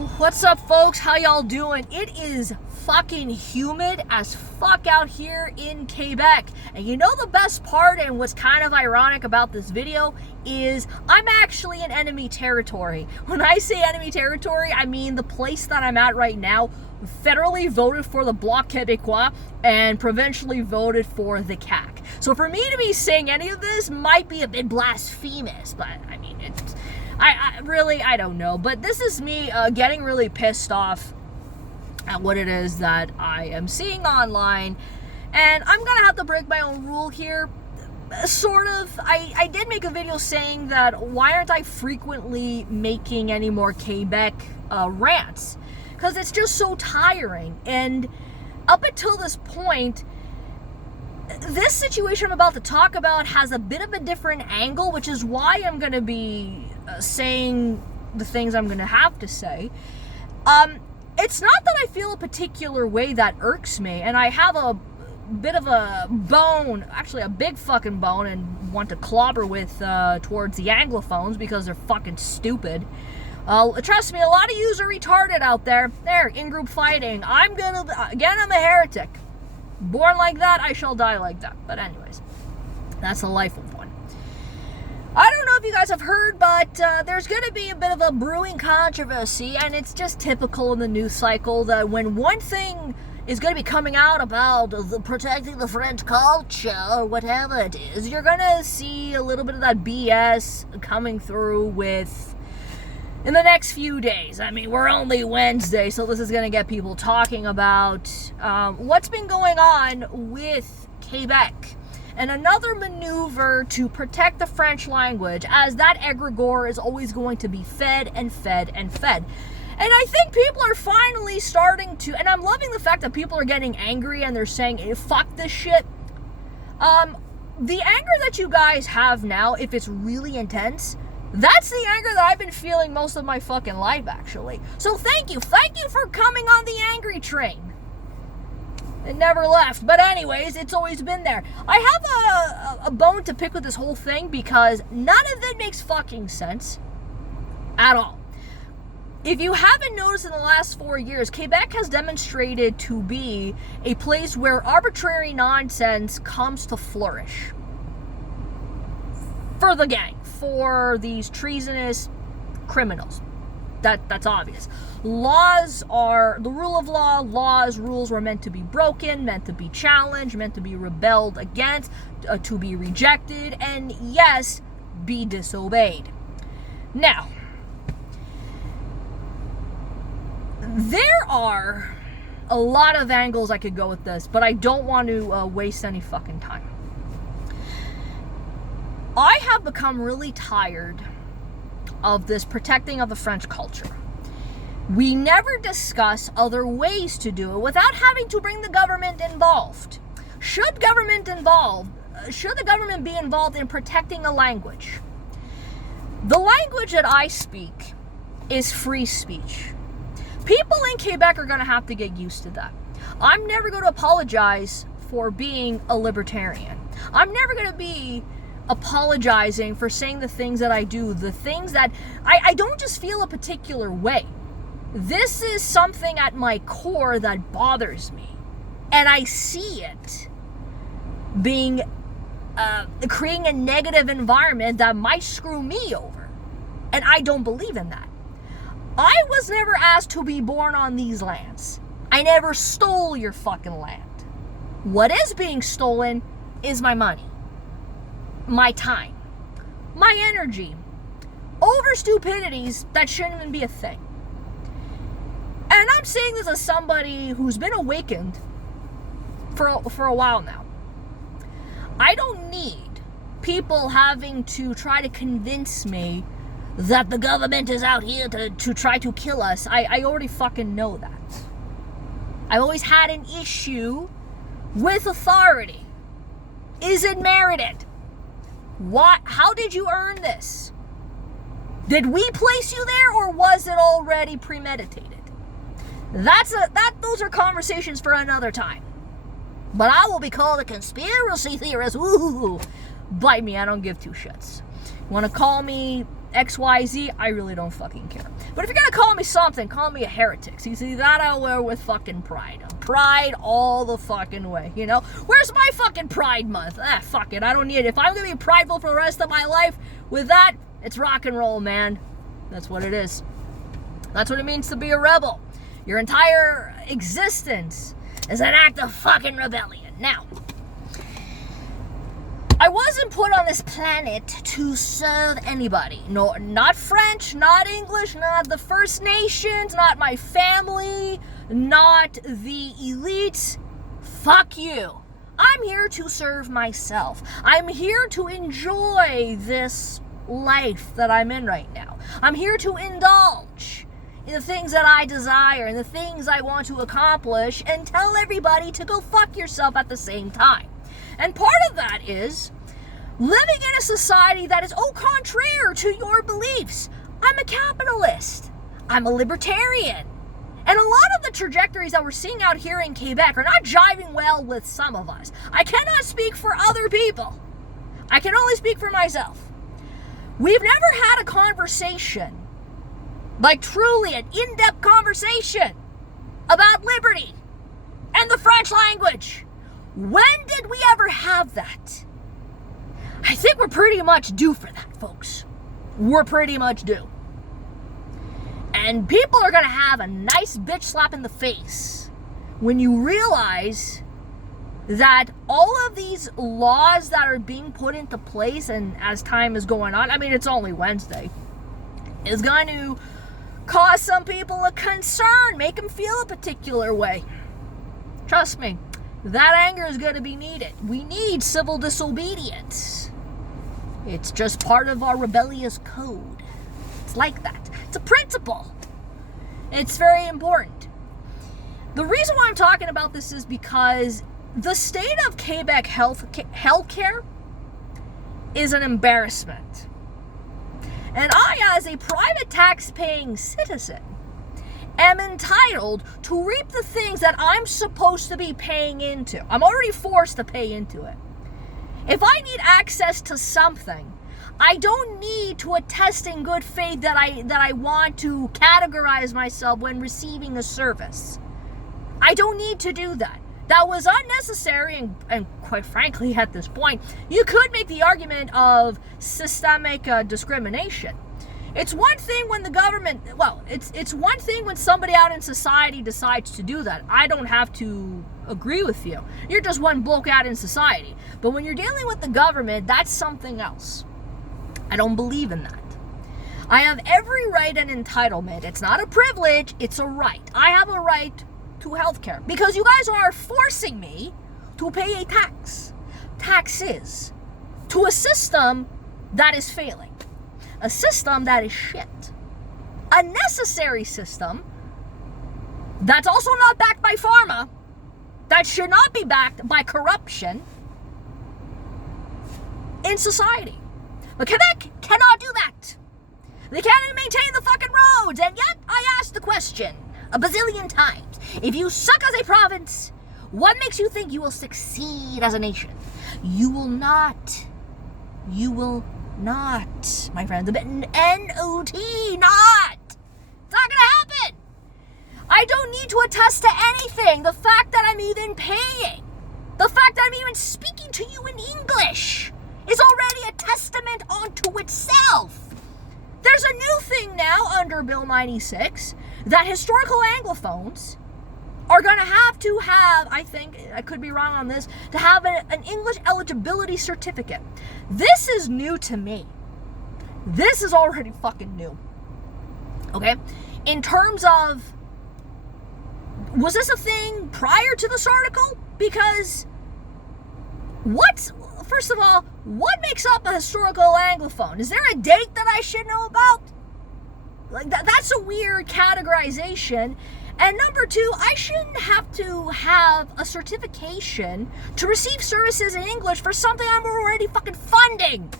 What's up, folks? How y'all doing? It is fucking humid as fuck out here in Quebec. And you know the best part and what's kind of ironic about this video is I'm actually in enemy territory. When I say enemy territory, I mean the place that I'm at right now federally voted for the Bloc Québécois and provincially voted for the CAQ. So for me to be saying any of this might be a bit blasphemous, but I mean, I don't know. But this is me getting really pissed off at what it is that I am seeing online. And I'm going to have to break my own rule here. Sort of. I did make a video saying that why aren't I frequently making any more Kbec rants? Because it's just so tiring. And up until this point, this situation I'm about to talk about has a bit of a different angle, which is why I'm going to be saying the things I'm going to have to say. It's not that I feel a particular way that irks me, and I have a bit of a bone, actually a big fucking bone, and want to clobber with towards the Anglophones because they're fucking stupid. Trust me, a lot of yous are retarded out there. There, in-group fighting. I'm a heretic. Born like that, I shall die like that. But anyways, that's the life of one. I don't know if you guys have heard, but there's going to be a bit of a brewing controversy, and it's just typical in the news cycle that when one thing is going to be coming out about protecting the French culture or whatever it is, you're going to see a little bit of that BS coming through in the next few days. I mean, we're only Wednesday, so this is going to get people talking about what's been going on with Quebec. And another maneuver to protect the French language, as that egregore is always going to be fed and fed and fed. And I think people are finally starting to, and I'm loving the fact that people are getting angry and they're saying, hey, fuck this shit. The anger that you guys have now, if it's really intense, that's the anger that I've been feeling most of my fucking life, actually. So thank you for coming on the angry train. It never left. But anyways, it's always been there. I have a bone to pick with this whole thing because none of it makes fucking sense at all. If you haven't noticed in the last 4 years, Quebec has demonstrated to be a place where arbitrary nonsense comes to flourish. For the gang. For these treasonous criminals. That's obvious. Laws are the rule of law. Rules were meant to be broken, meant to be challenged, meant to be rebelled against, to be rejected, and yes, be disobeyed. Now, there are a lot of angles I could go with this, but I don't want to waste any fucking time. I have become really tired of this protecting of the French culture. We never discuss other ways to do it without having to bring the government involved. Should the government be involved in protecting a language? The language that I speak is free speech. People in Quebec are going to have to get used to that. I'm never going to apologize for being a libertarian. I'm never going to be apologizing for saying the things that I do, the things that I don't just feel a particular way. This is something at my core that bothers me, and I see it being creating a negative environment that might screw me over, and I don't believe in that. I was never asked to be born on these lands. I never stole your fucking land. What is being stolen is my money, my time, my energy, over stupidities that shouldn't even be a thing. And I'm saying this as somebody who's been awakened for a while now. I don't need people having to try to convince me that the government is out here to try to kill us. I already fucking know that. I've always had an issue with authority. Is it merited? What? How did you earn this? Did we place you there, or was it already premeditated? Those are conversations for another time. But I will be called a conspiracy theorist. Ooh, bite me, I don't give two shits. You want to call me XYZ, I really don't fucking care. But if you're gonna call me something, call me a heretic. See, that I'll wear with fucking pride. Pride all the fucking way, you know? Where's my fucking Pride Month? Fuck it, I don't need it. If I'm gonna be prideful for the rest of my life with that, it's rock and roll, man. That's what it is. That's what it means to be a rebel. Your entire existence is an act of fucking rebellion. Now, I wasn't put on this planet to serve anybody. No, not French, not English, not the First Nations, not my family, not the elites. Fuck you. I'm here to serve myself. I'm here to enjoy this life that I'm in right now. I'm here to indulge in the things that I desire and the things I want to accomplish and tell everybody to go fuck yourself at the same time. And part of that is living in a society that is au contraire to your beliefs. I'm a capitalist. I'm a libertarian. And a lot of the trajectories that we're seeing out here in Quebec are not jiving well with some of us. I cannot speak for other people. I can only speak for myself. We've never had a conversation, like truly an in-depth conversation about liberty and the French language. When did we ever have that? I think we're pretty much due for that, folks. We're pretty much due. And people are going to have a nice bitch slap in the face when you realize that all of these laws that are being put into place, and as time is going on, I mean, it's only Wednesday, is going to cause some people a concern, make them feel a particular way. Trust me, that anger is going to be needed. We need civil disobedience. It's just part of our rebellious code. It's like that. It's a principle. It's very important. The reason why I'm talking about this is because the state of Kbec Hellcare is an embarrassment. And I, as a private tax-paying citizen, am entitled to reap the things that I'm supposed to be paying into. I'm already forced to pay into it. If I need access to something, I don't need to attest in good faith that I want to categorize myself when receiving a service. I don't need to do that. That was unnecessary, and quite frankly, at this point, you could make the argument of systemic discrimination. It's one thing when the government, it's one thing when somebody out in society decides to do that. I don't have to agree with you. You're just one bloke out in society. But when you're dealing with the government, that's something else. I don't believe in that. I have every right and entitlement. It's not a privilege, it's a right. I have a right to healthcare because you guys are forcing me to pay a taxes to a system that is failing, a system that is shit, a necessary system that's also not backed by pharma, that should not be backed by corruption in society. But Quebec cannot do that. They can't even maintain the fucking roads, and yet I asked the question a bazillion times. If you suck as a province, what makes you think you will succeed as a nation? You will not. You will not, my friend. The N-O-T, not. It's not gonna happen. I don't need to attest to anything. The fact that I'm even paying, the fact that I'm even speaking to you in English is already a testament unto itself. There's a new thing now under Bill 96 that historical Anglophones are going to have, I think, I could be wrong on this, to have an English eligibility certificate. This is new to me. This is already fucking new. Okay? In terms of, was this a thing prior to this article? Because first of all, what makes up a historical Anglophone? Is there a date that I should know about? Like that's a weird categorization. And number two, I shouldn't have to have a certification to receive services in English for something I'm already fucking funding.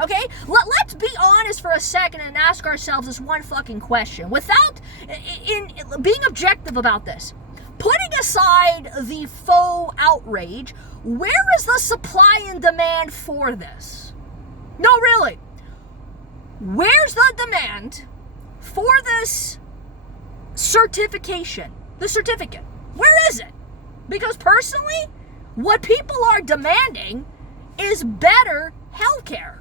Okay? Let's be honest for a second and ask ourselves this one fucking question. Without in being objective about this. Putting aside the faux outrage, where is the supply and demand for this? No, really. Where's the demand for this certification? The certificate. Where is it? Because personally, what people are demanding is better healthcare.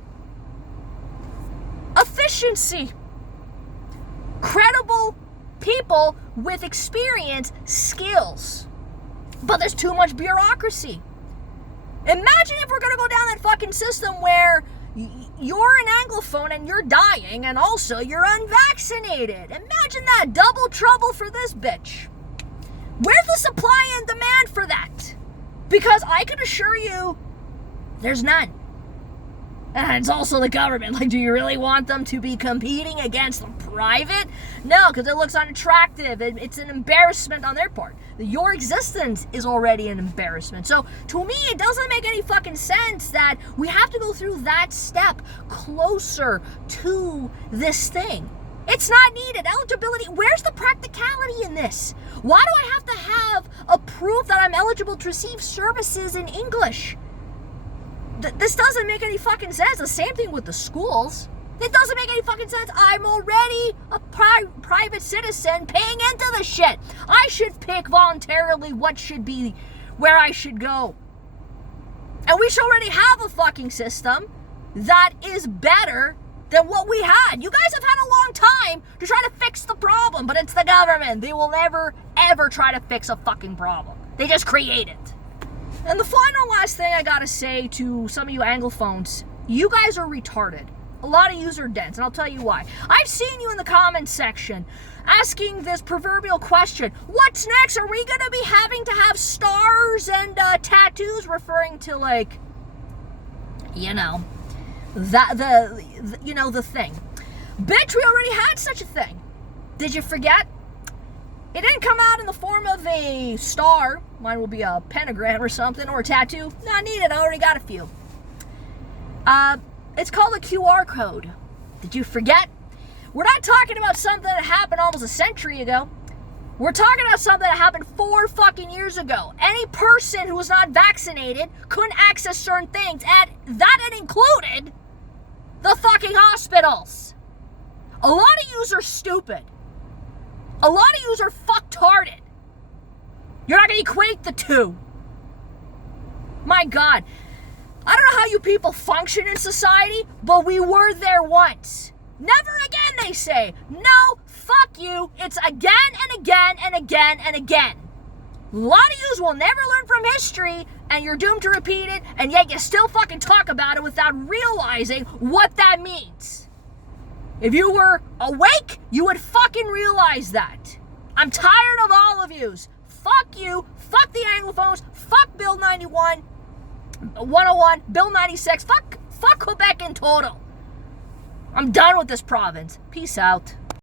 Efficiency. Credible people with experience, skills. But there's too much bureaucracy. Imagine if we're going to go down that fucking system where you're an Anglophone and you're dying and also you're unvaccinated. Imagine that. Double trouble for this bitch. Where's the supply and demand for that? Because I can assure you, there's none. And it's also the government. Like, do you really want them to be competing against the private? No, because it looks unattractive. It's an embarrassment on their part. Your existence is already an embarrassment. So, to me, it doesn't make any fucking sense that we have to go through that step closer to this thing. It's not needed. Eligibility, where's the practicality in this? Why do I have to have a proof that I'm eligible to receive services in English? This doesn't make any fucking sense. The same thing with the schools. It doesn't make any fucking sense. I'm already a private citizen paying into the shit. I should pick voluntarily what should be where I should go. And we should already have a fucking system that is better than what we had. You guys have had a long time to try to fix the problem, but it's the government. They will never, ever try to fix a fucking problem. They just create it. And the final last thing I gotta say to some of you Anglophones, you guys are retarded. A lot of yous are dense, and I'll tell you why. I've seen you in the comments section asking this proverbial question, what's next? Are we gonna be having to have stars and tattoos, referring to, like, you know, the thing. Bitch, we already had such a thing. Did you forget? It didn't come out in the form of a star. Mine will be a pentagram or something, or a tattoo. Not needed, I already got a few. It's called a QR code. Did you forget? We're not talking about something that happened almost a century ago. We're talking about something that happened 4 fucking years ago. Any person who was not vaccinated couldn't access certain things, and that had included the fucking hospitals. A lot of yous are stupid. A lot of yous are fucktarded. You're not going to equate the two. My God. I don't know how you people function in society, but we were there once. Never again, they say. No, fuck you. It's again and again and again and again. A lot of yous will never learn from history, and you're doomed to repeat it, and yet you still fucking talk about it without realizing what that means. If you were awake, you would fucking realize that. I'm tired of all of yous. Fuck you. Fuck the Anglophones. Fuck Bill 91. 101. Bill 96. Fuck Quebec in total. I'm done with this province. Peace out.